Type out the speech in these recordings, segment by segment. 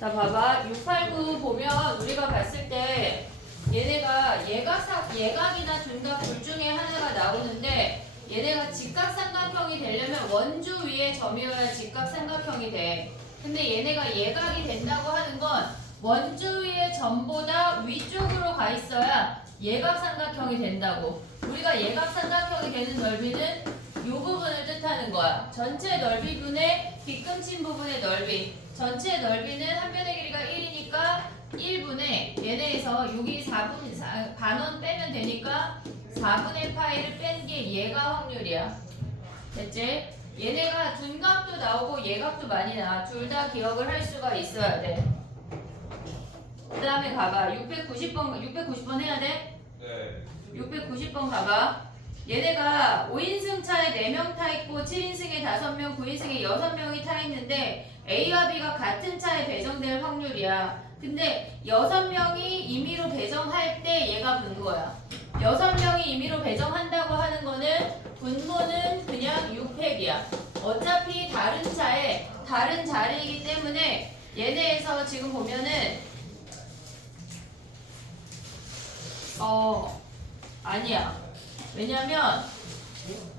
자, 봐봐. 6, 8, 9 보면 우리가 봤을 때 얘네가 예각이나 둔각 둘 중에 하나가 나오는데 얘네가 직각삼각형이 되려면 원주 위에 점이어야 직각삼각형이 돼. 근데 얘네가 예각이 된다고 하는 건 원주 위의 점보다 위쪽으로 가 있어야 예각삼각형이 된다고. 우리가 예각삼각형이 되는 넓이는 이 부분을 뜻하는 거야. 전체 넓이분의 빗금친 부분의 넓이. 전체 넓이는 한 변의 길이가 1이니까 1분의 얘네에서 여기 4분 반원 빼면 되니까 4분의 파이를 뺀 게 얘가 확률이야. 됐지? 얘네가 둔각도 나오고 예각도 많이 나와. 둘 다 기억을 할 수가 있어야 돼. 그 다음에 가봐. 690번 해야 돼? 네. 690번 가봐. 얘네가 5인승 차에 4명 타 있고 7인승에 5명, 9인승에 6명이 타 있는데 A와 B가 같은 차에 배정될 확률이야. 근데 6명이 임의로 배정할 때 얘가 분모야. 6명이 임의로 배정한다고 하는 거는 분모는 그냥 6팩이야. 어차피 다른 차에 다른 자리이기 때문에 얘네에서 지금 보면은 아니야. 왜냐면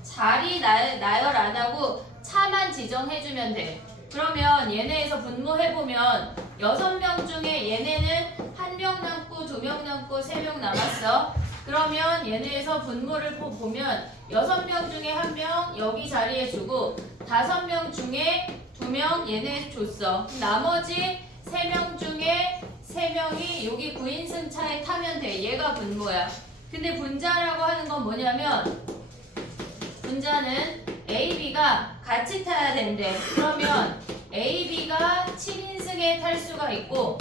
자리 나열 안 하고 차만 지정해주면 돼. 그러면 얘네에서 분모해보면 6명 중에 얘네는 1명 남고 2명 남고 3명 남았어. 그러면 얘네에서 분모를 보면 6명 중에 1명 여기 자리에 주고 5명 중에 2명 얘네 줬어. 나머지 3명 중에 3명이 여기 9인승 차에 타면 돼. 얘가 분모야. 근데 분자라고 하는 건 뭐냐면 분자는 A, B가 같이 타야 된대. 그러면 A, B가 7인승에 탈 수가 있고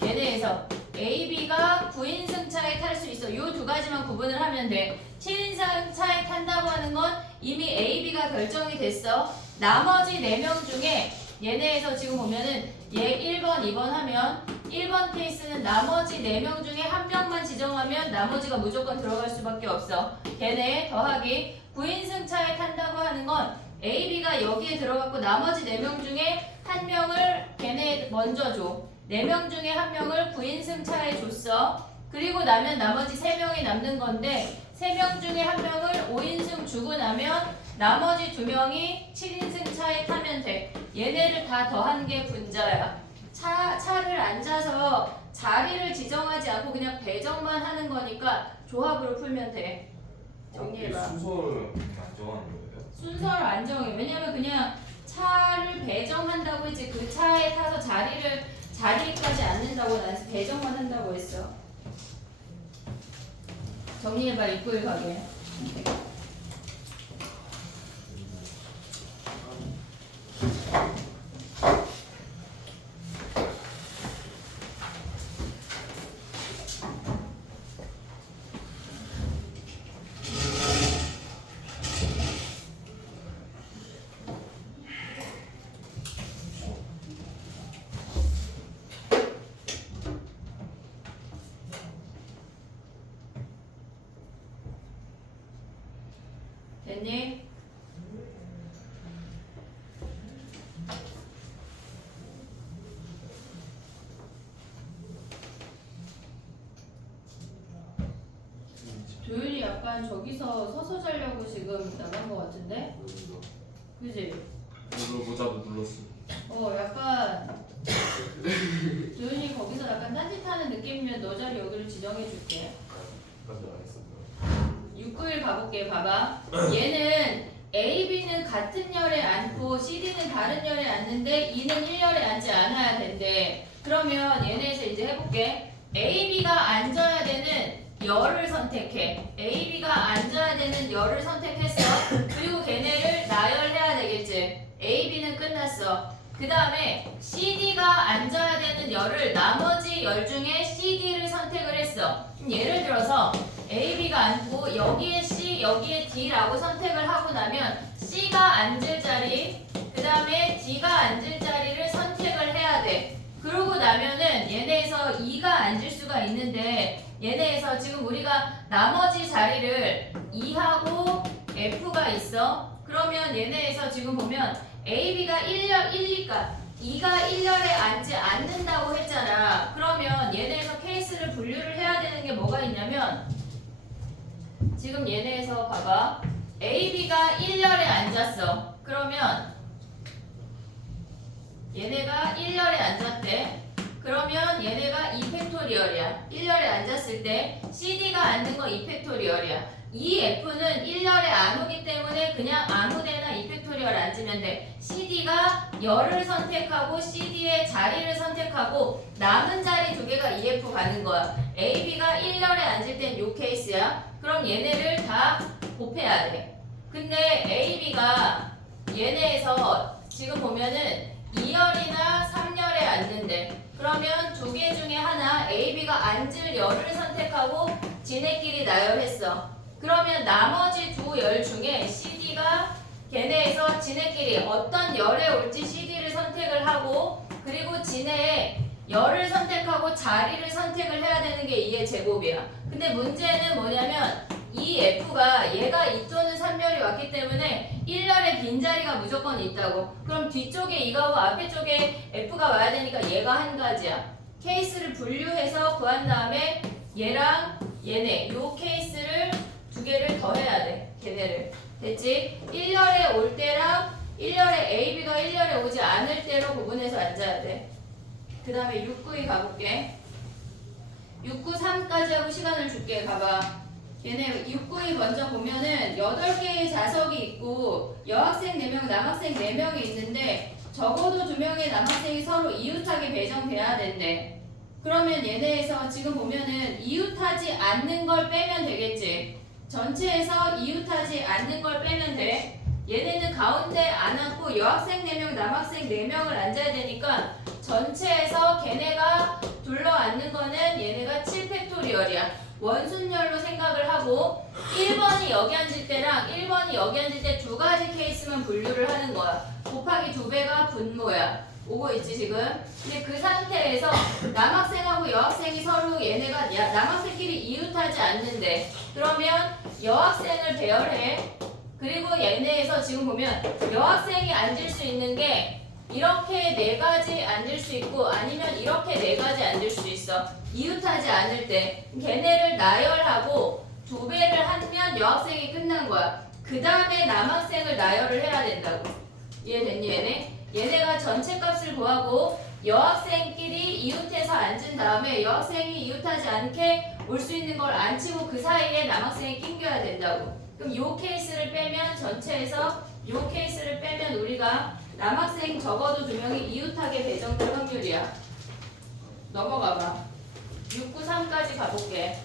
얘네에서 A, B가 9인승 차에 탈 수 있어. 이 두 가지만 구분을 하면 돼. 7인승 차에 탄다고 하는 건 이미 A, B가 결정이 됐어. 나머지 4명 중에 얘네에서 지금 보면은 얘 1번, 2번 하면 1번 케이스는 나머지 4명 중에 1명만 지정하면 나머지가 무조건 들어갈 수밖에 없어. 걔네 더하기 9인승 차에 탄다고 하는 건 A, B가 여기에 들어갔고 나머지 4명 중에 1명을 걔네 먼저 줘. 4명 중에 1명을 9인승 차에 줬어. 그리고 나면 나머지 3명이 남는 건데 3명 중에 1명을 5인승 주고 나면 나머지 2명이 7인승 차에 타면 돼. 얘네를 다 더한 게 분자야. 차를 앉아서 자리를 지정하지 않고 그냥 배정만 하는 거니까 조합으로 풀면 돼. 정리해봐. 순서를 안 정하는 거예요? 순서를 안 정해. 왜냐면 그냥 차를 배정한다고 했지 그 차에 타서 자리까지 앉는다고 난 배정만 한다고 했어. 정리해봐. 입구일 가게. 됐니? 조율이 약간 저기서 서서 자려고 지금 나간 것 같은데? 그지? 오늘 모자도 눌렀어. 약간 조율이 거기서 약간 딴짓하는 느낌이면 너 자리 여기를 지정해줄게. 까지 안 했어. 691 가볼게. 봐봐. 얘는 A, B는 같은 열에 앉고 CD는 다른 열에 앉는데 E는 1열에 앉지 않아야 된대. 그러면 얘네에서 이제 해볼게. A, B가 앉아야 되는 열을 선택해. A, B가 앉아야 되는 열을 선택했어. 그리고 걔네를 나열해야 되겠지. A, B는 끝났어. 그 다음에 CD가 앉아야 되는 열을 나머지 열 중에 CD를 선택을 했어. 예를 들어서 A, B가 앉고 여기에 C, 여기에 D라고 선택을 하고 나면 C가 앉을 자리, 그 다음에 D가 앉을 자리를 선택을 해야 돼. 그러고 나면은 얘네에서 E가 앉을 수가 있는데 얘네에서 지금 우리가 나머지 자리를 E하고 F가 있어. 그러면 얘네에서 지금 보면 A, B가 1열, 1, 2가 E가 1열에 앉지 않는다. 지금 얘네에서 봐봐. A, B가 1열에 앉았어. 그러면 얘네가 1열에 앉았대. 그러면 얘네가 2팩토리얼이야. 1열에 앉았을 때 CD가 앉는 거 2팩토리얼이야. 이 F는 1열에 안 오기 때문에 그냥 아무데나 2팩토리얼 앉으면 돼. CD가 열을 선택하고 CD의 자리를 선택하고 남은 자리 두 개가 EF 가는 거야. A, B가 1열에 앉을 땐 요 케이스야. 그럼 얘네를 다 곱해야 돼. 근데 A, B가 얘네에서 지금 보면은 2열이나 3열에 앉는데 그러면 두 개 중에 하나 A, B가 앉을 열을 선택하고 지네끼리 나열했어. 그러면 나머지 두 열 중에 CD가 걔네에서 지네끼리 어떤 열에 올지 CD를 선택을 하고 그리고 지네의 열을 선택하고 자리를 선택을 해야 되는 게 2의 제곱이야. 근데 문제는 뭐냐면 이 F가 얘가 2 또는 3열이 왔기 때문에 1열에 빈자리가 무조건 있다고. 그럼 뒤쪽에 2가 오고 앞에 쪽에 F가 와야 되니까 얘가 한 가지야. 케이스를 분류해서 구한 다음에 얘랑 얘네 요 케이스를 두 개를 더해야 돼. 걔네를. 됐지? 1열에 올 때랑 1열에 A, B가 1열에 오지 않을 때로 구분해서 앉아야 돼. 그 다음에 692 가볼게. 693까지 하고 시간을 줄게. 가봐. 얘네 692 먼저 보면은 8개의 자석이 있고 여학생 4명, 남학생 4명이 있는데 적어도 2명의 남학생이 서로 이웃하게 배정돼야 된대. 그러면 얘네에서 지금 보면은 이웃하지 않는 걸 빼면 되겠지. 전체에서 이웃하지 않는 걸 빼면 돼. 얘네는 가운데 안 앉고 여학생 4명, 남학생 4명을 앉아야 되니까 전체에서 걔네가 둘러 앉는 거는 얘네가 7팩토리얼이야. 원순열로 생각을 하고 1번이 여기 앉을 때랑 1번이 여기 앉을 때 두 가지 케이스만 분류를 하는 거야. 곱하기 2배가 분모야. 오고 있지 지금? 근데 그 상태에서 남학생하고 여학생이 서로 얘네가 남학생끼리 이웃하지 않는데 그러면 여학생을 배열해. 그리고 얘네에서 지금 보면 여학생이 앉을 수 있는 게 이렇게 4가지 앉을 수 있고 아니면 이렇게 4가지 앉을 수 있어. 이웃하지 않을 때 걔네를 나열하고 2배를 하면 여학생이 끝난 거야. 그 다음에 남학생을 나열을 해야 된다고. 이해됐니 얘네? 얘네가 전체 값을 구하고 여학생끼리 이웃해서 앉은 다음에 여학생이 이웃하지 않게 올 수 있는 걸 안 치고 그 사이에 남학생이 낑겨야 된다고. 그럼 요 케이스를 빼면 전체에서 요 케이스를 빼면 우리가 남학생 적어도 2명이 이웃하게 배정될 확률이야. 넘어가봐. 693까지 가볼게.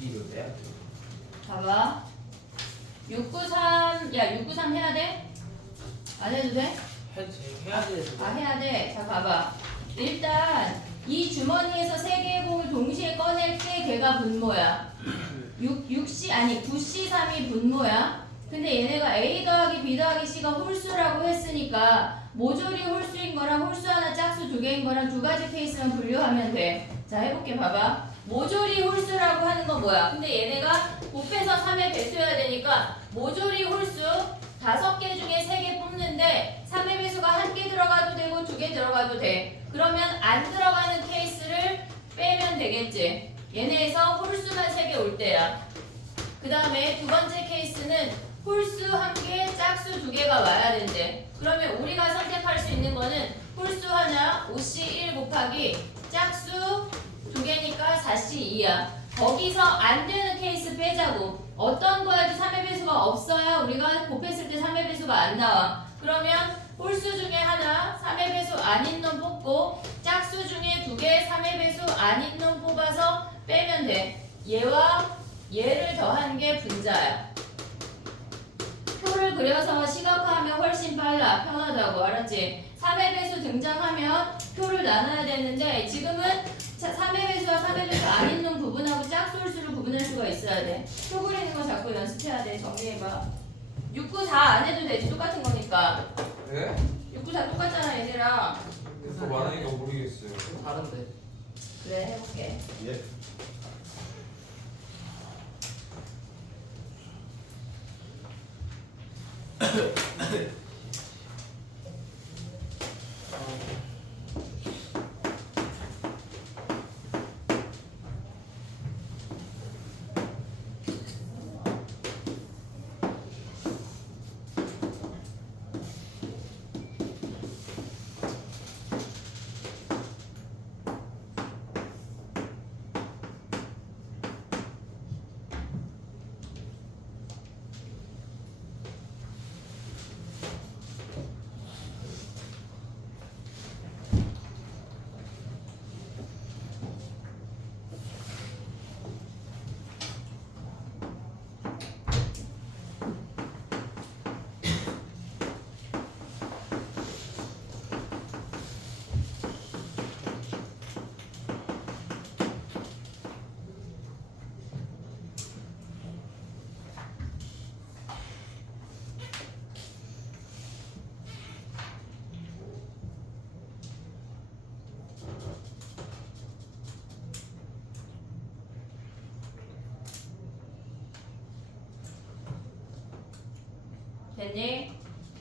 이거야? 봐봐. 693, 야 693 해야 돼? 안 해도 돼? 해야 돼서. 아 해야 돼. 자 봐봐. 일단 이 주머니에서 3개의 공을 동시에 꺼낼 때 걔가 분모야. 9C3이 분모야. 근데 얘네가 A 더하기 B 더하기 C가 홀수라고 했으니까 모조리 홀수인 거랑 홀수 하나 짝수 2개인 거랑 2가지 케이스만 분류하면 돼. 자 해볼게. 봐봐. 모조리 홀수라고 하는 건 뭐야? 근데 얘네가 곱해서 3의 배수여야 되니까 모조리 홀수 5개 중에 3개 뽑는데 3의 배수가 1개 들어가도 되고 2개 들어가도 돼. 그러면 안 들어가는 케이스를 빼면 되겠지. 얘네에서 홀수만 3개 올 때야. 그 다음에 두 번째 케이스는 홀수 1개, 짝수 2개가 와야 된대. 그러면 우리가 선택할 수 있는 거는 홀수 하나 5C1 곱하기 짝수 2개니까 4C2야. 거기서 안 되는 케이스 빼자고. 어떤 거에도 3의 배수가 없어야 우리가 곱했을 때 3의 배수가 안 나와. 그러면 홀수 중에 하나 3의 배수 아닌 놈 뽑고 짝수 중에 2개 3의 배수 아닌 놈 뽑아서 빼면 돼. 얘와 얘를 더한 게 분자야. 표를 그려서 시각화하면 훨씬 빨라. 편하다고. 알았지? 3의 배수 등장하면 표를 나눠야 되는데 지금은 3의 배수와 3의 배수 아닌 놈 구분하고 짝수 홀수를 구분할 수가 있어야 돼. 표 그리는 거 자꾸 연습해야 돼. 정리해봐. 694 안 해도 되지. 똑같은 거니까. 네? 694 똑같잖아 얘들아. 그거 많으니까 모르겠어요. 다른데. 그래 해볼게. 예. 됐니?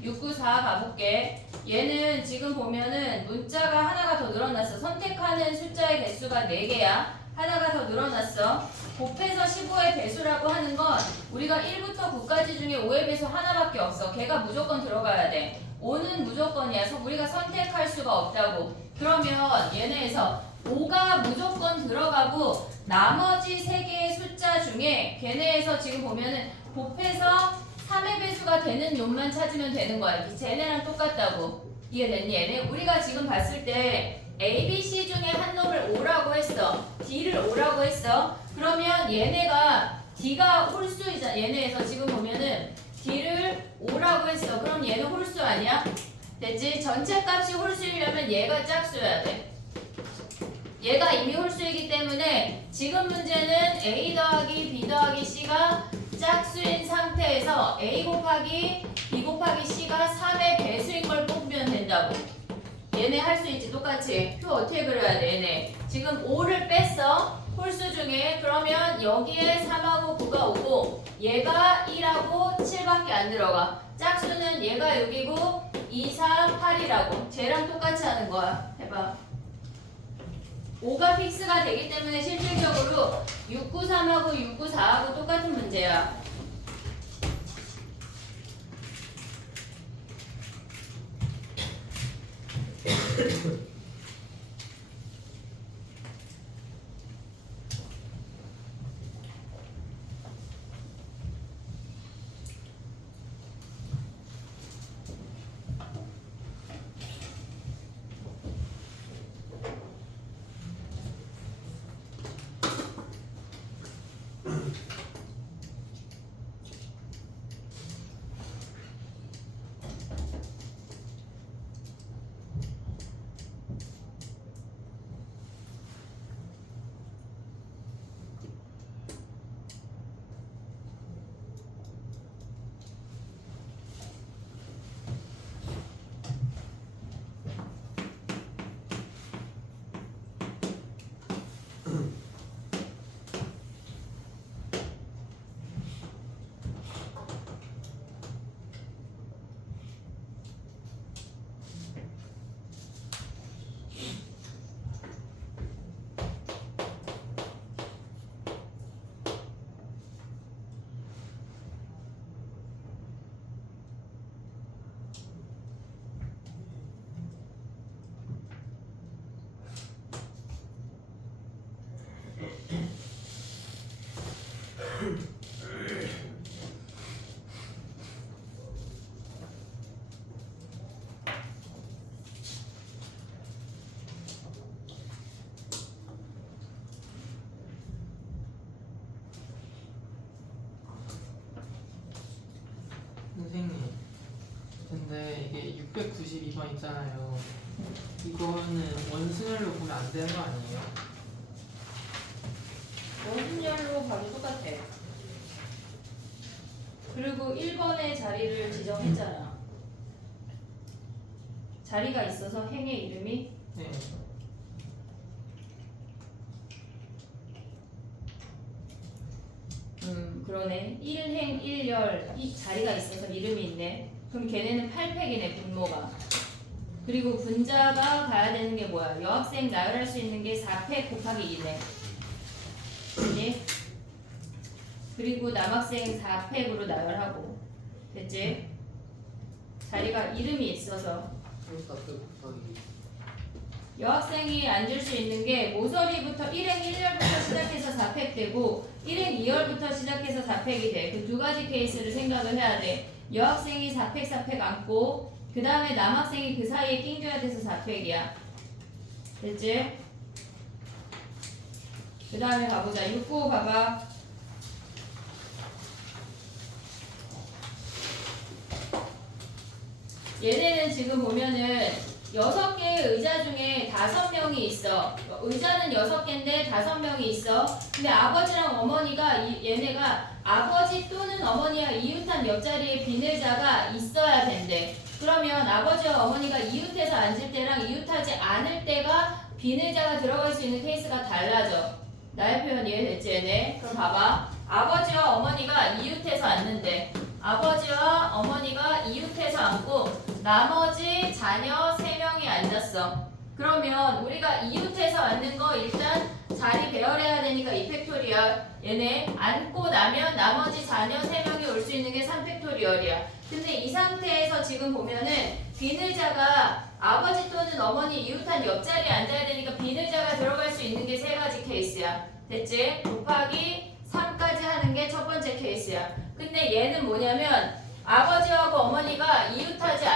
694 가볼게. 얘는 지금 보면은 문자가 하나가 더 늘어났어. 선택하는 숫자의 개수가 4개야. 하나가 더 늘어났어. 곱해서 15의 배수라고 하는 건 우리가 1부터 9까지 중에 5의 배수 하나밖에 없어. 걔가 무조건 들어가야 돼. 5는 무조건이야. 우리가 선택할 수가 없다고. 그러면 얘네에서 5가 무조건 들어가고 나머지 3개의 숫자 중에 걔네에서 지금 보면은 곱해서 3의 배수가 되는 놈만 찾으면 되는 거야. 쟤네랑 똑같다고. 이해됐니? 얘네 우리가 지금 봤을 때 A, B, C 중에 한 놈을 5라고 했어. D를 5라고 했어. 그러면 얘네가 D가 홀수이자 얘네에서 지금 보면은 D를 5라고 했어. 그럼 얘는 홀수 아니야? 됐지? 전체 값이 홀수이려면 얘가 짝수여야 돼. 얘가 이미 홀수이기 때문에 지금 문제는 A 더하기 B 더하기 C가 짝수인 상태에서 A 곱하기 B 곱하기 C가 3의 배수인 걸 뽑으면 된다고. 얘네 할 수 있지 똑같이. 표 어떻게 그려야 돼 얘네. 지금 5를 뺐어. 홀수 중에. 그러면 여기에 3하고 9가 오고 얘가 1하고 7밖에 안 들어가. 짝수는 얘가 6이고 2, 4, 8이라고. 쟤랑 똑같이 하는 거야. 해봐. 5가 픽스가 되기 때문에 실질적으로 693하고 694하고 똑같은 문제야. 선생님, 근데 이게 692번 있잖아요. 이거는 원순열로 보면 안 되는 거 아니에요? 원순열로 봐도 똑같아. 그리고 1번의 자리를 지정했잖아. 자리가 있어서 행의 이름이 네. 그러네. 1행 1열 이 자리가 있어서 이름이 있네. 그럼 걔네는 8팩이네 분모가. 그리고 분자가 가야 되는 게 뭐야? 여학생 나열할 수 있는 게 4팩 곱하기 2네. 그지? 그리고 남학생 4팩으로 나열하고. 됐지? 자리가 이름이 있어서. 여학생이 앉을 수 있는 게 모서리부터 1행 1열부터 시작해서 4팩 되고 1행 2열부터 시작해서 4팩이 돼. 그 두 가지 케이스를 생각을 해야 돼. 여학생이 4팩 4팩 앉고 그 다음에 남학생이 그 사이에 낑겨야 돼서 4팩이야. 됐지? 그 다음에 가보자. 695 봐봐. 얘네는 지금 보면은 6개의 의자 중에 5명이 있어. 의자는 6개인데 5명이 있어. 근데 아버지랑 어머니가 얘네가 아버지 또는 어머니와 이웃한 옆자리에 빈 의자가 있어야 된대. 그러면 아버지와 어머니가 이웃해서 앉을 때랑 이웃하지 않을 때가 빈 의자가 들어갈 수 있는 케이스가 달라져. 나의 표현 이해됐지 얘네? 그럼 봐봐. 아버지와 어머니가 이웃해서 앉는데 아버지와 어머니가 이웃해서 앉고 나머지 자녀 3명이 앉았어. 그러면 우리가 이웃해서 앉는 거 일단 자리 배열해야 되니까 2팩토리얼. 얘네 앉고 나면 나머지 자녀 3명이 올 수 있는 게 3팩토리얼이야. 근데 이 상태에서 지금 보면은 빈의자가 아버지 또는 어머니 이웃한 옆자리에 앉아야 되니까 빈의자가 들어갈 수 있는 게 3가지 케이스야. 됐지? 곱하기 3까지 하는 게 첫 번째 케이스야. 근데 얘는 뭐냐면 아버지하고 어머니가 이웃하지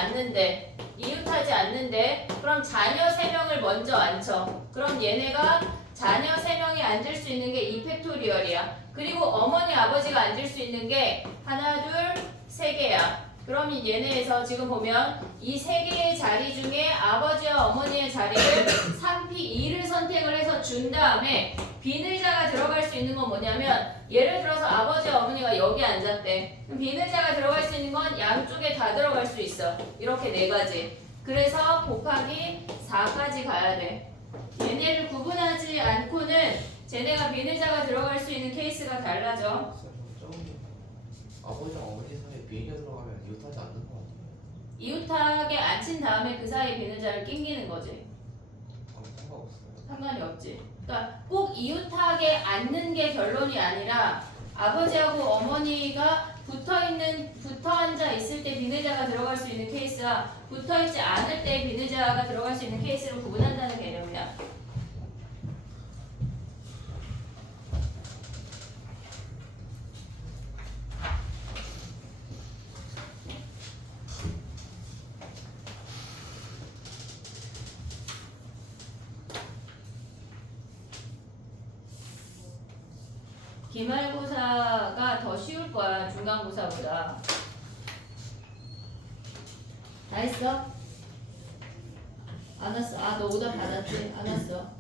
않는데 그럼 자녀 3명을 먼저 앉혀. 그럼 얘네가 자녀 3명이 앉을 수 있는 게 2팩토리얼이야. 그리고 어머니 아버지가 앉을 수 있는 게 하나 둘 3개야. 그럼 얘네에서 지금 보면 이 3개의 자리 중에 아버지와 어머니의 자리를 3P2를 선택을 해서 준 다음에 빈의자가 들어갈 수 있는 건 뭐냐면 예를 들어서 아버지와 어머니가 여기 앉았대. 그럼 빈의자가 들어갈 수 있는 건 양쪽에 다 들어갈 수 있어. 이렇게 4가지. 그래서 곱하기 4까지 가야 돼. 얘네를 구분하지 않고는 쟤네가 빈의자가 들어갈 수 있는 케이스가 달라져. 아버지랑 어머니 사이에 비행기가 들어가면 이웃하지 않는 거 아니에요? 이웃하게 앉힌 다음에 그 사이에 빈의자를 낑기는 거지. 상관없어요. 상관이 없지. 그러니까 꼭 이웃하게 앉는 게 결론이 아니라 아버지하고 어머니가 붙어 앉아 있을 때 빈의자가 들어갈 수 있는 케이스와 붙어 있지 않을 때 빈의자가 들어갈 수 있는 케이스를 구분한다는 개념이야. 기말고사가 더 쉬울 거야, 중간고사보다. 다 했어? 안 왔어. 아, 너 오답 받았지? 안 왔어.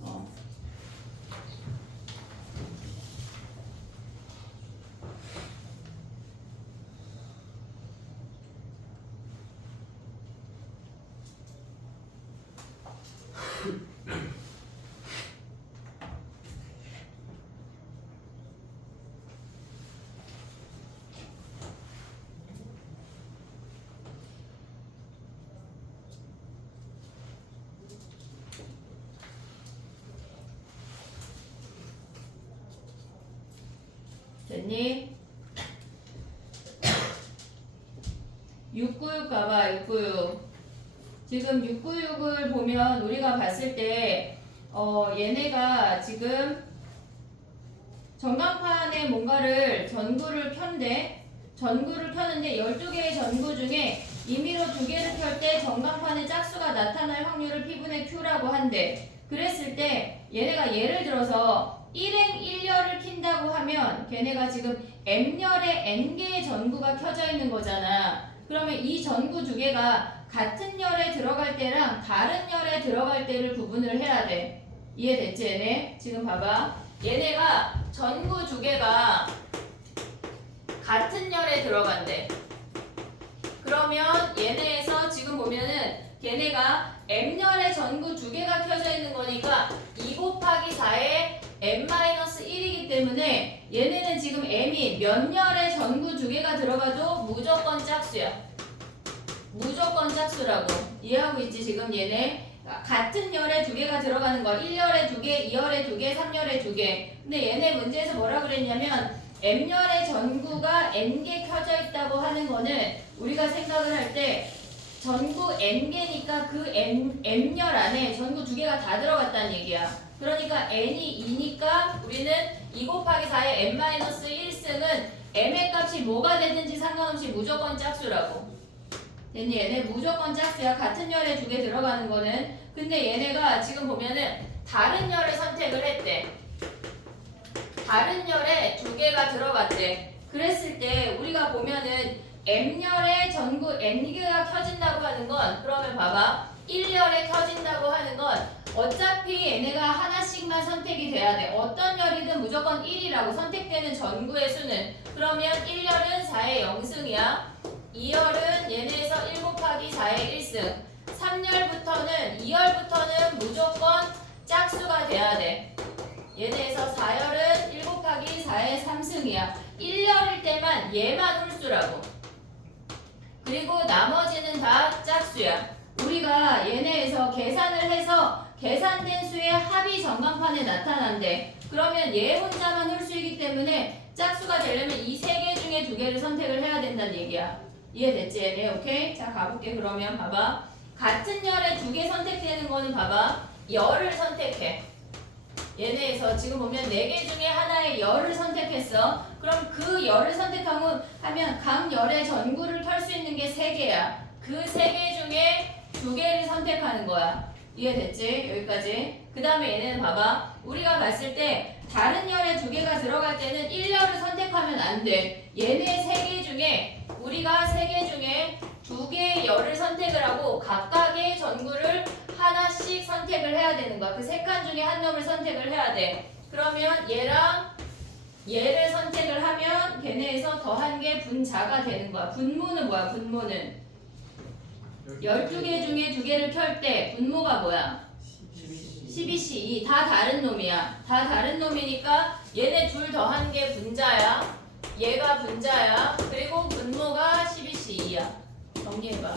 됐니? 696 가봐. 696. 지금 696을 보면 우리가 봤을 때 얘네가 지금 전광판에 뭔가를 전구를 켠대. 전구를 켜는데 12개의 전구 중에 임의로 2개를 켤 때 전광판의 짝수가 나타날 확률을 P분의 Q라고 한대. 그랬을 때 얘네가 예를 들어서 1행 1열을 킨다고 하면 걔네가 지금 M열에 N개의 전구가 켜져 있는 거잖아. 그러면 이 전구 2개가 같은 열에 들어갈 때랑 다른 열에 들어갈 때를 구분을 해야 돼. 이해됐지 얘네? 지금 봐봐. 얘네가 전구 2개가 같은 열에 들어간대. 그러면 얘네에서 지금 보면은 걔네가 M열에 전구 2개가 켜져 있는 거니까 2 곱하기 4에 M-1이기 때문에 얘네는 지금 M이 몇 열에 전구 2개가 들어가도 무조건 짝수야. 무조건 짝수라고. 이해하고 있지? 지금 얘네 같은 열에 2개가 들어가는 거야. 1열에 2개, 2열에 2개, 3열에 2개. 근데 얘네 문제에서 뭐라 그랬냐면 M열의 전구가 N개 켜져 있다고 하는 거는 우리가 생각을 할 때 전구 N개니까 그 M열 안에 전구 2개가 다 들어갔다는 얘기야. 그러니까 N이 2니까 우리는 2 곱하기 4의 M-1승은 M의 값이 뭐가 되든지 상관없이 무조건 짝수라고. 됐니? 얘네 무조건 짝수야. 같은 열에 2개 들어가는 거는. 근데 얘네가 지금 보면은 다른 열을 선택을 했대. 다른 열에 2개가 들어갔대. 그랬을 때 우리가 보면은 M열에 전구 N개가 켜진다고 하는 건 그러면 봐봐. 1열에 켜진다고 하는 건 어차피 얘네가 하나씩만 선택이 돼야 돼. 어떤 열이든 무조건 1이라고 선택되는 전구의 수는. 그러면 1열은 4의 0승이야. 2열은 얘네에서 1 곱하기 4의 1승. 3열부터는 2열부터는 무조건 짝수가 돼야 돼. 얘네에서 4열은 1 곱하기 4의 3승이야. 1열일 때만 얘만 홀수라고. 그리고 나머지는 다 짝수야. 우리가 얘네에서 계산을 해서 계산된 수의 합이 전광판에 나타난대. 그러면 얘 혼자만 홀수이기 때문에 짝수가 되려면 이 세 개 중에 두 개를 선택을 해야 된다는 얘기야. 이해됐지 얘네? 오케이? 자 가볼게. 그러면 봐봐. 같은 열에 두 개 선택되는 거는 봐봐. 열을 선택해. 얘네에서 지금 보면 네 개 중에 하나의 열을 선택했어. 그럼 그 열을 선택하면 각 열의 전구를 켤 수 있는 게 세 개야. 그 세 개 중에 두 개를 선택하는 거야. 이해됐지? 여기까지. 그 다음에 얘네는 봐봐. 우리가 봤을 때 다른 열에 두 개가 들어갈 때는 1열을 선택하면 안 돼. 얘네 세 개 중에 우리가 세 개 중에 두 개의 열을 선택을 하고 각각의 전구를 하나씩 선택을 해야 되는 거야. 그 세 칸 중에 한 놈을 선택을 해야 돼. 그러면 얘랑 얘를 선택을 하면 걔네에서 더한 게 분자가 되는 거야. 분모는 뭐야? 분모는 12개 중에 두 개를 켤 때 분모가 뭐야? 12C2. 다 다른 놈이야. 다 다른 놈이니까 얘네 둘 더한 게 분자야. 얘가 분자야. 그리고 분모가 12C2야. 정리해봐.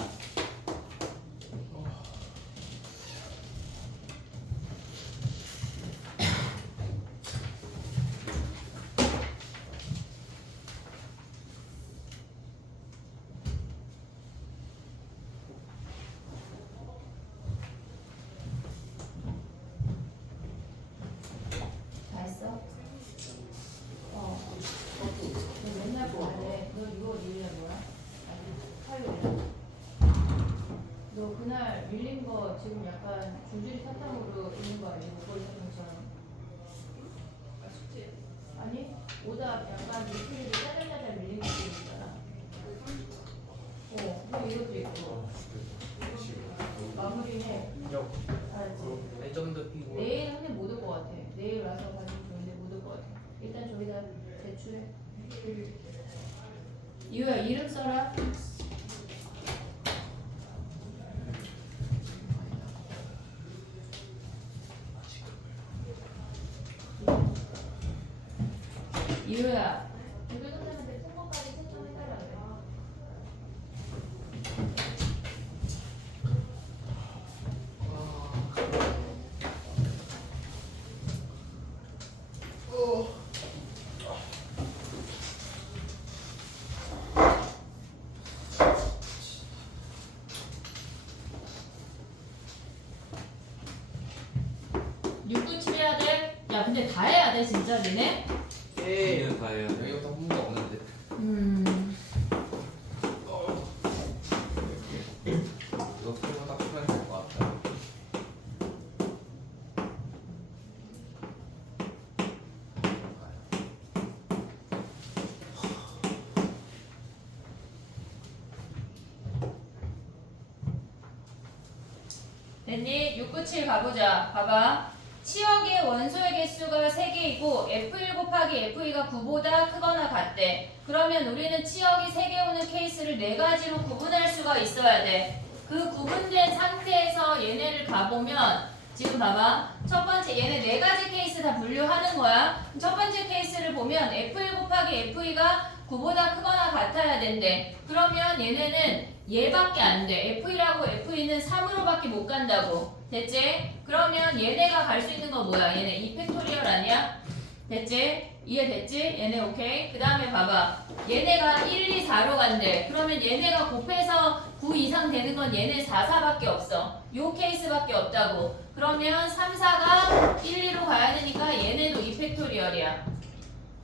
다 했어? 너 맨날 뭐하래? 너 이거 일이야 뭐야? 화요일. 너 그날 밀린 거 지금 약간 줄줄이 사탕으로 있는 거 아니야? 목걸이 사탕처럼. 아니? 오답 약간 밑으로 짜잘짜잘 밀린 것도 있잖아. 뭐 이것도 있고. 마무리해. 알았지? 레전드 피고. 내일 한개 못 올 것 같아. 내일 와서 가지고 좋은데 못 올 것 같아. 일단 저기다 제출해. 이유야 이름 써라. 이유야. 조교선생님한테 통보까지 신청해달라고. 육구칠 해야 돼? 야 근데 다 해야 돼 진짜 니네? 예. 얘는 다 해요. 여기부터 문제 없는데. 이거 풀고 딱 풀어야 될 것 같다. 됐니? 697 가보자. 봐봐. 치역의 원소의 개수가 3개이고 F1 곱하기 F2가 9보다 크거나 같대. 그러면 우리는 치역이 3개 오는 케이스를 4가지로 구분할 수가 있어야 돼. 그 구분된 상태에서 얘네를 가보면 지금 봐봐. 첫 번째 얘네 4가지 케이스 다 분류하는 거야. 첫 번째 케이스를 보면 F1 곱하기 F2가 9보다 크거나 같아야 된대. 그러면 얘네는 얘밖에 안 돼. F1하고 F2는 3으로밖에 못 간다고. 됐지? 그러면 얘네가 갈 수 있는 거 뭐야? 얘네 2팩토리얼 아니야? 됐지? 이해됐지? 얘네 오케이? 그 다음에 봐봐. 얘네가 1, 2, 4로 간대. 그러면 얘네가 곱해서 9 이상 되는 건 얘네 4, 4밖에 없어. 요 케이스밖에 없다고. 그러면 3, 4가 1, 2로 가야 되니까 얘네도 2팩토리얼이야.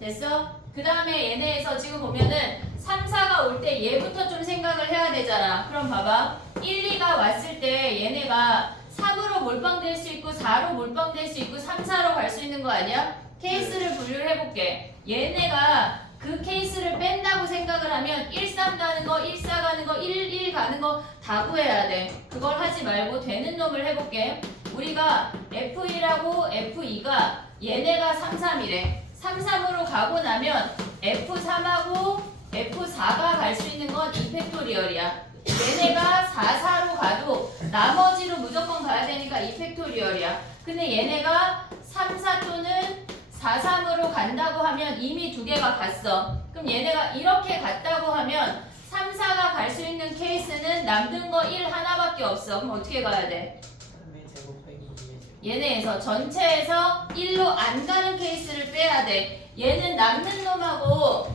됐어? 그 다음에 얘네에서 지금 보면은 3, 4가 올 때 얘부터 좀 생각을 해야 되잖아. 그럼 봐봐. 1, 2가 왔을 때 얘네가 3으로 몰빵될 수 있고 4로 몰빵될 수 있고 3, 4로 갈 수 있는 거 아니야? 케이스를 분류를 해볼게. 얘네가 그 케이스를 뺀다고 생각을 하면 1, 3 가는 거, 1, 4 가는 거, 1, 1 가는 거 다 구해야 돼. 그걸 하지 말고 되는 놈을 해볼게. 우리가 F1하고 F2가 얘네가 3, 3이래. 3, 3으로 가고 나면 F3하고 F4가 갈 수 있는 건 2팩토리얼이야. 얘네가 4, 4로 가도 나머지로 무조건 가야 되니까 2팩토리얼이야. 근데 얘네가 3, 4 또는 4, 3으로 간다고 하면 이미 두 개가 갔어. 그럼 얘네가 이렇게 갔다고 하면 3, 4가 갈 수 있는 케이스는 남는 거 1 하나밖에 없어. 그럼 어떻게 가야 돼? 3의 제곱 빼기 2의 제곱. 얘네에서 전체에서 1로 안 가는 케이스를 빼야 돼. 얘는 남는 놈하고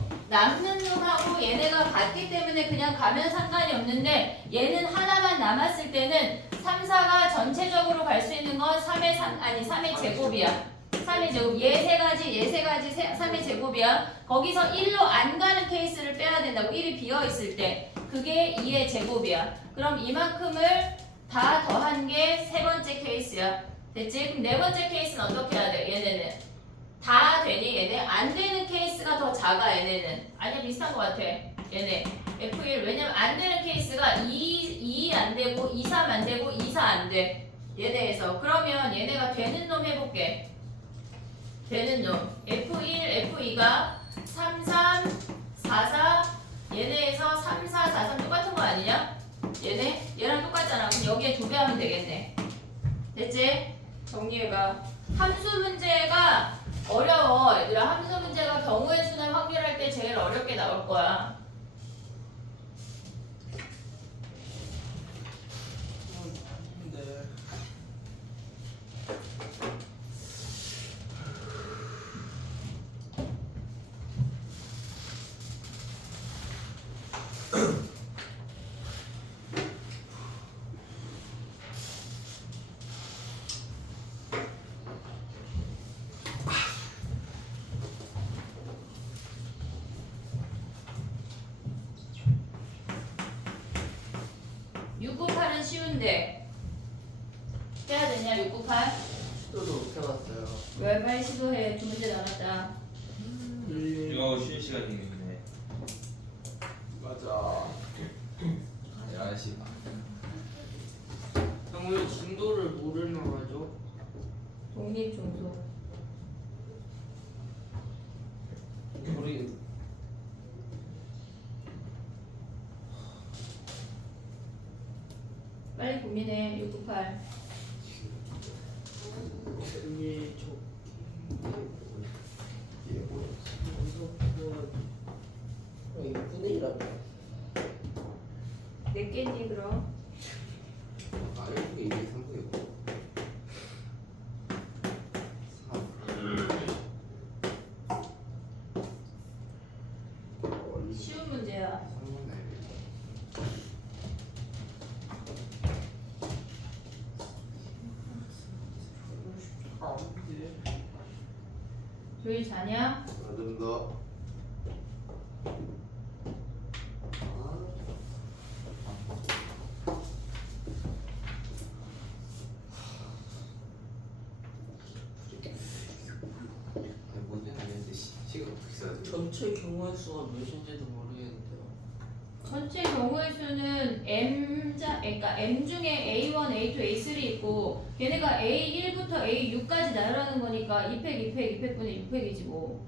얘네가 같기 때문에 그냥 가면 상관이 없는데 얘는 하나만 남았을 때는 3, 4가 전체적으로 갈 수 있는 건 3의 제곱이야. 3의 제곱. 얘 세 가지 3의 제곱이야. 거기서 1로 안 가는 케이스를 빼야 된다고. 1이 비어 있을 때. 그게 2의 제곱이야. 그럼 이만큼을 다 더한 게 세 번째 케이스야. 됐지? 그럼 네 번째 케이스는 어떻게 해야 돼? 얘네는 다 되니? 얘네 안 되는 케이스가 더 작아. 얘네는 아니야, 비슷한 것 같아. 얘네 F1 왜냐면 안 되는 케이스가 2 안 되고 2, 3 안 되고 2, 4 안 돼. 얘네에서 그러면 얘네가 되는 놈 해볼게. 되는 놈 F1, F2가 3, 3, 4, 4 얘네에서 3, 4, 4, 3 똑같은 거 아니냐? 얘랑 똑같잖아. 그럼 여기에 2배 하면 되겠네. 됐지? 정리해봐. 함수 문제가 어려워. 얘들아, 함수 문제가 경우의 수나 확률할 때 제일 어렵게 나올 거야. 네. 육 9, 8은 쉬운데 해야 되냐? 6, 9, 8? 시도도 못 해봤어요. 왜 빨리 시도해. 2문제 남았다. 이거 쉬는 시간이 있네. 맞아. 11시 반. 형 왜 진도를 뭐를 나가죠? 독립중소. 우리 빨리 고민해. 6, 9, 8. 이게 저 이거 9대 1이라며. 몇 개니 그럼? 아 1분의 2에 3분의 5. 3. 쉬운 문제야. 3분의 1. 조이 자냐? 좀 더. 아니 뭔지 아니는데 시간 어떻게 써야 돼? 전체 경우의 수가 몇인지도 모르겠는데요. 전체 경우의 수는 그러니까 M 중에 A1, A2, A3 있고 걔네가 A1부터 A6까지 나열하는 거니까 2팩, 2팩, 2팩분의 6팩이지 뭐.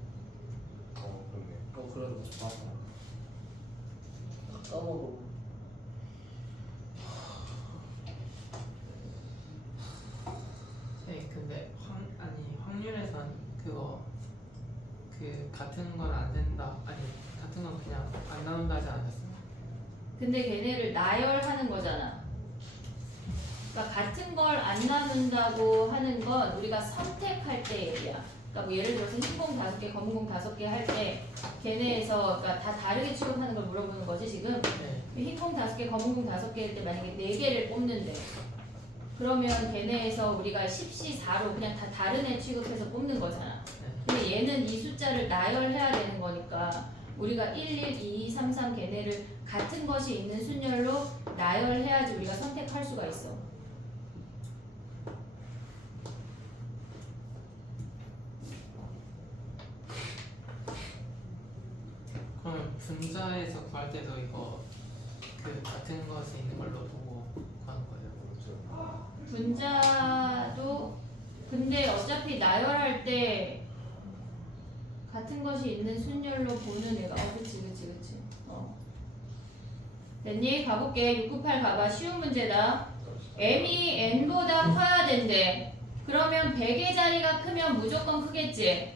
그러네. 그러네. 맞아. 까먹어. 네, 근데 확률에선 같은 건 안 된다. 아니 같은 건 그냥 안 나온다 하지 않았어요? 근데 걔네를 나열하는 거잖아. 그러니까 같은 걸 안 나눈다고 하는 건 우리가 선택할 때 얘기야. 그러니까 뭐 예를 들어서 흰공 5개, 검은공 5개 할 때 걔네에서 그러니까 다 다르게 취급하는 걸 물어보는 거지 지금. 네. 흰공 5개, 검은공 5개일 때 만약에 4개를 뽑는데 그러면 걔네에서 우리가 10시 4로 그냥 다 다른 애 취급해서 뽑는 거잖아. 근데 얘는 이 숫자를 나열해야 되는 거니까 우리가 1, 1, 2, 3, 3 걔네를 같은 것이 있는 순열로 나열해야지 우리가 선택할 수가 있어. 그럼 분자에서 구할 때도 이거 같은 것에 있는 걸로 보고 구하는 거예요? 분자도 근데 어차피 나열할 때 같은 것이 있는 순열로 보는 애가 그치 됐니? 가볼게. 698 가봐. 쉬운 문제다. m이 n보다 커야 된대. 그러면 100의 자리가 크면 무조건 크겠지?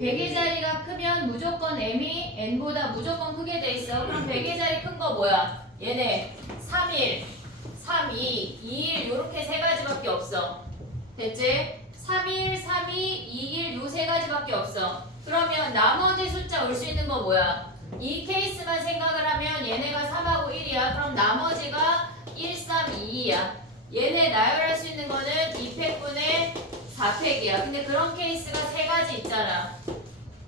100의 자리가 크면 무조건 m이 n보다 무조건 크게 돼 있어. 그럼 100의 자리 큰 거 뭐야? 얘네 31, 32, 21 요렇게 세 가지밖에 없어. 됐지? 31, 32, 21 요 세 가지밖에 없어. 그러면 나머지 숫자 올 수 있는 거 뭐야? 이 케이스만 생각을 하면 얘네가 3하고 1이야. 그럼 나머지가 1, 3, 2, 2야. 얘네 나열할 수 있는 거는 2팩분의 4팩이야. 근데 그런 케이스가 세 가지 있잖아.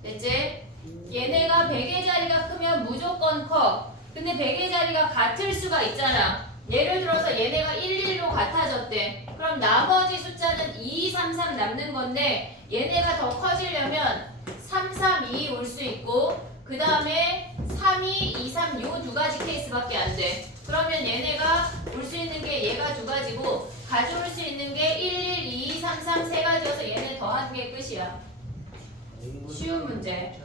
됐지? 얘네가 100의 자리가 크면 무조건 커. 근데 100의 자리가 같을 수가 있잖아. 예를 들어서 얘네가 1, 1로 같아졌대. 그럼 나머지 숫자는 2, 3, 3 남는 건데 얘네가 더 커지려면 3, 3, 2 올 수 있고 그 다음에 3, 2, 2, 3 요 두 가지 케이스밖에 안 돼. 그러면 얘네가 올 수 있는 게 얘가 두 가지고 가져올 수 있는 게 1, 1, 2, 2, 3, 3 세 가지여서 얘네 더하는 게 끝이야. 쉬운 문제.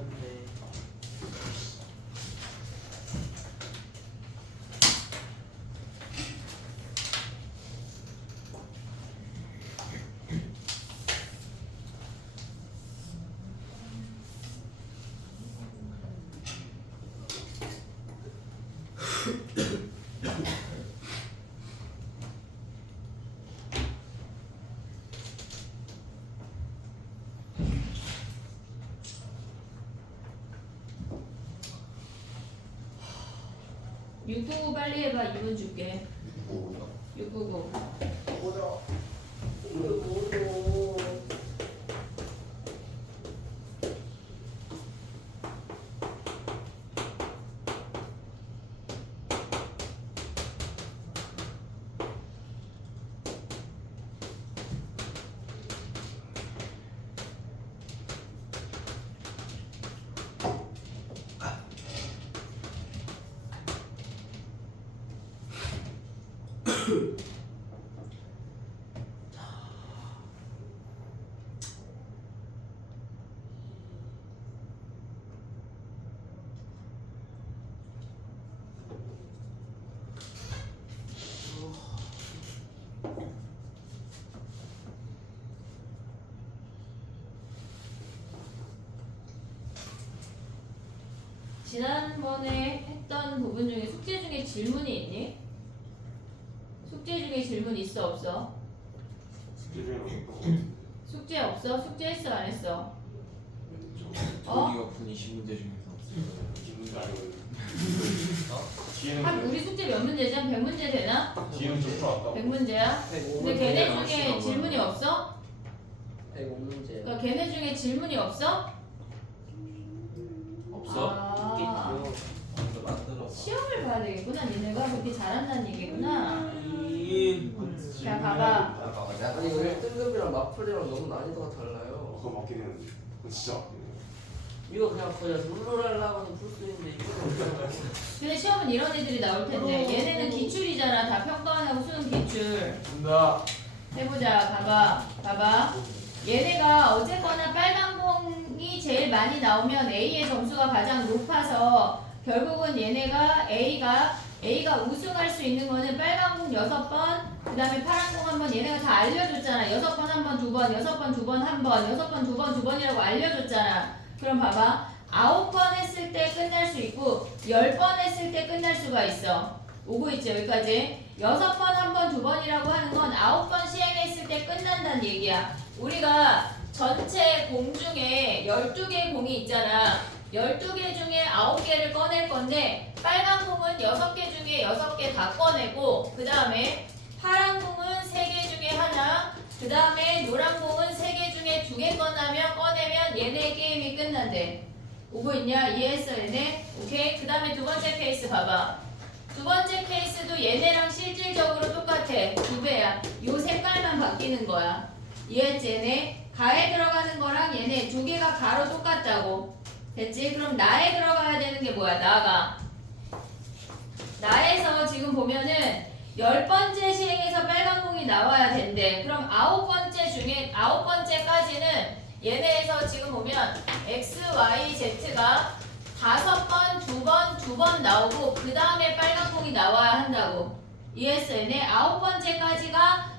(699) 빨리 해봐. 2분 줄게. 699. 뭐야? 이거 뭐죠? 지난번에 했던 부분 중에 숙제 중에 질문이 있니? 숙제 중에 질문 있어 없어? 숙제 없어? 숙제 했어 안 했어? 저기가 분이 신문제 중에서 한 우리 숙제 몇 문제지? 한 100문제 되나? 지금 좀 풀어왔다. 100문제야? 근데 걔네 중에 질문이 없어? 105문제. 그러니까 걔네 중에 질문이 없어? 없어? 아, 먼저 만들어. 시험을 봐야 되겠구나. 니네가 그렇게 잘한다는 얘기구나. 자, 봐봐. 아니 이거 1등급이랑 마플이랑 너무 난이도가 달라요. 그거 맞긴 했는데. 그거 진짜 맞긴 해. 이거 그냥 룰루랄라 하면 풀 수 있는데 이거는 근데 시험은 이런 애들이 나올 텐데 얘네는 기출이잖아. 다 평가 안 하고 수능 기출. 나 해보자. 봐봐. 얘네가 어쨌거나 빨간 공이 제일 많이 나오면 A의 점수가 가장 높아서 결국은 얘네가 A가 우승할 수 있는 거는 빨간 공 6번, 그 다음에 파란 공 1번. 얘네가 다 알려줬잖아. 6번 1번 2번, 6번 2번 1번, 6번 2번 2번이라고 알려줬잖아. 그럼 봐봐. 9번 했을 때 끝날 수 있고 10번 했을 때 끝날 수가 있어. 오고 있지 여기까지. 6번 1번 2번이라고 하는 건 9번 시행했을 때 끝난다는 얘기야. 우리가 전체 공 중에 12개 공이 있잖아. 12개 중에 9개를 꺼낼 건데 빨간 공은 6개 중에 6개 다 꺼내고 그 다음에 파란 공은 3개 중에 하나, 그 다음에 노란 공은 3개 중에 2개 꺼내면 얘네 게임이 끝난대. 오고 있냐? 이해했어 얘네? 오케이? 그 다음에 두 번째 케이스 봐봐. 두 번째 케이스도 얘네랑 실질적으로 똑같아. 2배야. 요 색깔만 바뀌는 거야. 이해했지 얘네? 가에 들어가는 거랑 얘네 두 개가 가로 똑같다고. 됐지? 그럼 나에 들어가야 되는 게 뭐야? 나에서 지금 보면은 10번째 시행에서 빨간 공이 나와야 된대. 그럼 9번째까지는 얘네에서 지금 보면 X, Y, Z가 5번, 2번 나오고 그 다음에 빨간 공이 나와야 한다고. 이해했어? 얘네 9번째까지가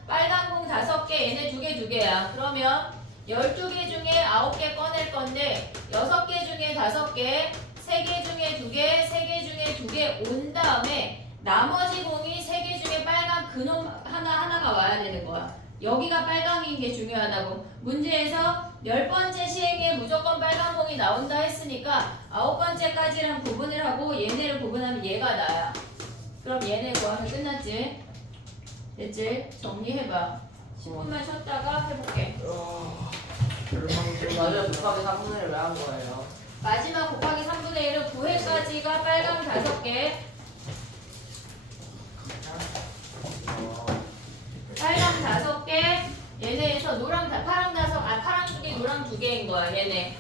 빨간 공 5개, 얘네 2개 2개야. 그러면 12개 중에 9개 꺼낼 건데 6개 중에 5개, 3개 중에 2개, 3개 중에 2개 온 다음에 나머지 공이 3개 중에 빨간 그놈 하나가 와야 되는 거야. 여기가 빨강인 게 중요하다고. 문제에서 10번째 시행에 무조건 빨간 공이 나온다 했으니까 9번째까지랑 구분을 하고 얘네를 구분하면 얘가 나야. 그럼 얘네 구하면 끝났지? 됐지? 정리해봐. 10분만 쉬었다가 해볼게. 마지막 곱하기 3분의 1 왜 한 거예요? 마지막 곱하기 3분의 1은 9회까지가 빨강 5개, 빨강 5개, 얘네에서 파랑 2개, 노랑 2개인 거야, 얘네.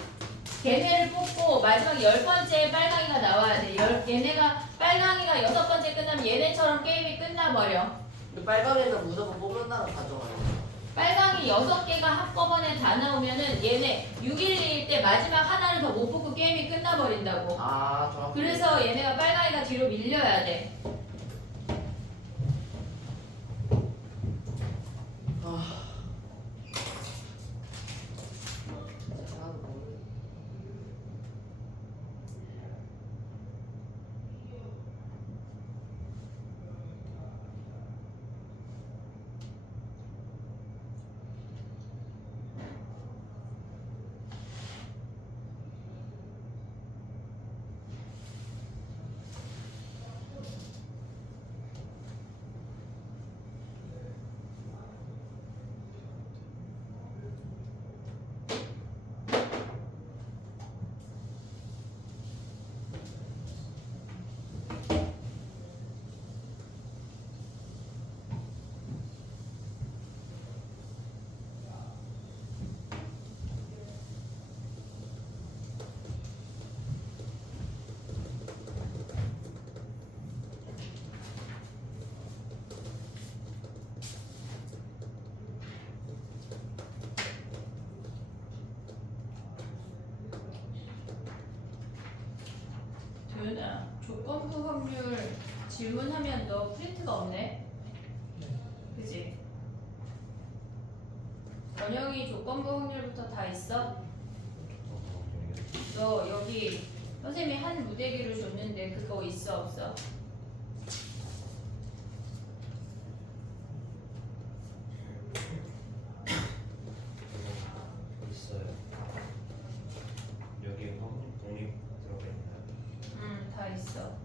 걔네를 뽑고 마지막 10번째에 빨강이가 나와야 돼. 얘네가 빨강이가 6번째 끝나면 얘네처럼 게임이 끝나버려. 근데 빨강에는 무조건 뽑는다는 가정하에요. 빨강이 6개가 한꺼번에 다 나오면은 얘네 612일 때 마지막 하나를 더 못 뽑고 게임이 끝나버린다고. 아, 정확히. 그래서 얘네가 빨강이가 뒤로 밀려야 돼. 도윤아, 조건부 확률 질문하면 너 프린트가 없네? 그치? 원영이 조건부 확률부터 다 있어? 너 여기 선생님이 한 무대기를 줬는데 그거 있어 없어? 있어요. 여기 독립 들어가 있나요? 다 있어.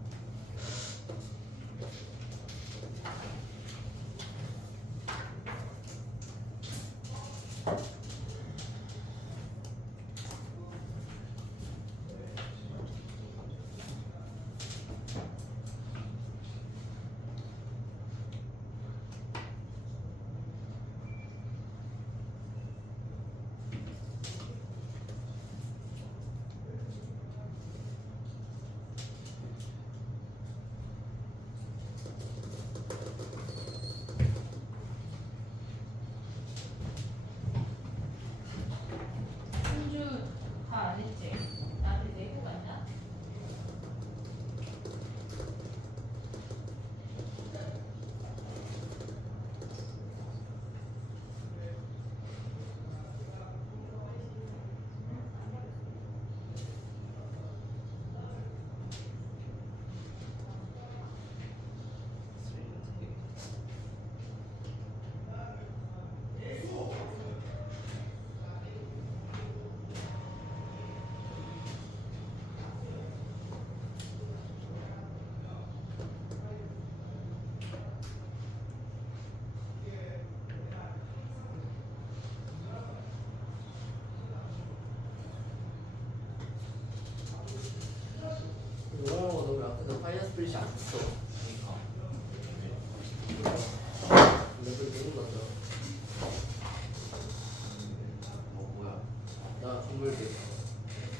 손주 다 안 했지? 나한테 내고 갔나? 오, 너왜 앞에서 파이어 스플릿이 안 썼어? 레벨 너무 낮아. 뭐야? 나 건물대.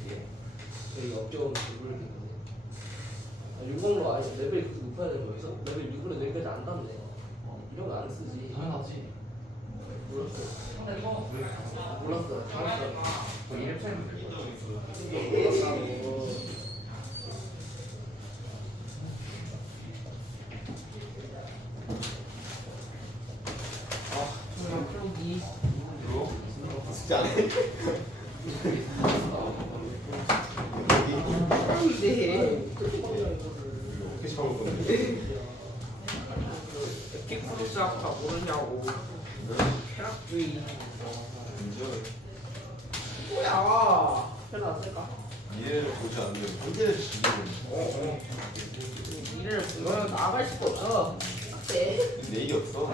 예. 저희 업적은 건물대거든. 6으로 아니 레벨 그렇게 높아야 되는 거였어? 레벨 6으로 내일까지 안 닿네. 이런 거 안 쓰지. 당연하지. 몰랐어. 몰랐어. 잘했어. 뭐 이름 차이면 될 거야. 몰랐다고. 그냥 풀기. 로? 진짜 안 해? 어떻게 참을 건데? 에픽프로스 아까 모르냐고. 쾌락주의. 뭐야? 편안 쓸까? 미래를 보지 않는 현재를 지키는 일을 보면 나갈 수가 없어. 내일이 없어.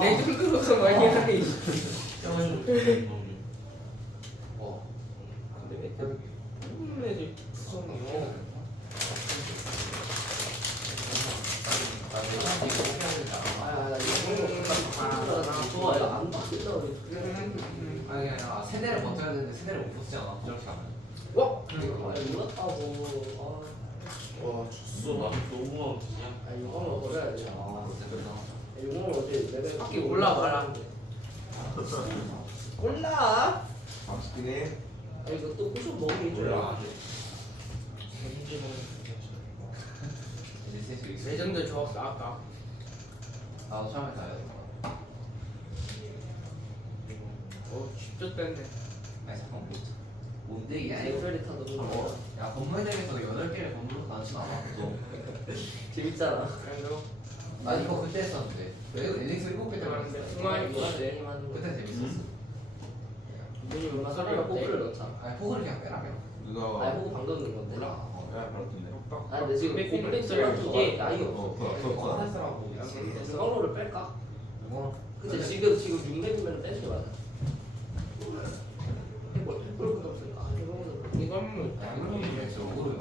레전드로서 많이 하니. 내지 구성이요. 나 이거 좋아. 이거 안 바뀐다 우리. 아니 아니야 세대를 버텨야 되는데 세대를 못 버티잖아 저렇게 하면. 어? 아니 몰랐다고. 와 졌어. 나 너무 아프냐? 아 이거는 버려야 돼. 아 세대다. 이거는 어제 내가 밖에 올라가라. 몰라. 맛있긴 해. 아 이거 또 쿠션 먹이 몰라. 줘야. 이제 셋이 있어. 레전드 좋았어 아까. 나도 처음에 가야 돼. 진짜 뺐네. 아니 잠깐 뭔데 이게 아니고. 엑셀이 타도 그거. 야 건물대에서 8개를 건물로 나누진 않아. 재밌잖아. 그래도 나 이거 그때 했었는데. 엘릭스 7개 때문에 그만한데. 했어. 그만. 이거 내일 하는 거. 그때 재밌었어. 눈이 얼마 사람이 포크를 넣자. 아니 포그를 그냥 빼라 그냥. 누가 아니 포크 방금 넣은 건데. 몰라. 야 그렇던데. 아 근데 지금 고블린 셀러트가 이게 아예 없어. 그거 할 사람하고 그래서 황로를 뺄까? 이거 근데 지금 600이면 빼는 게 맞아. 해볼 필요가 없으니까. 이건 뭐 야 이거 진짜 오르요.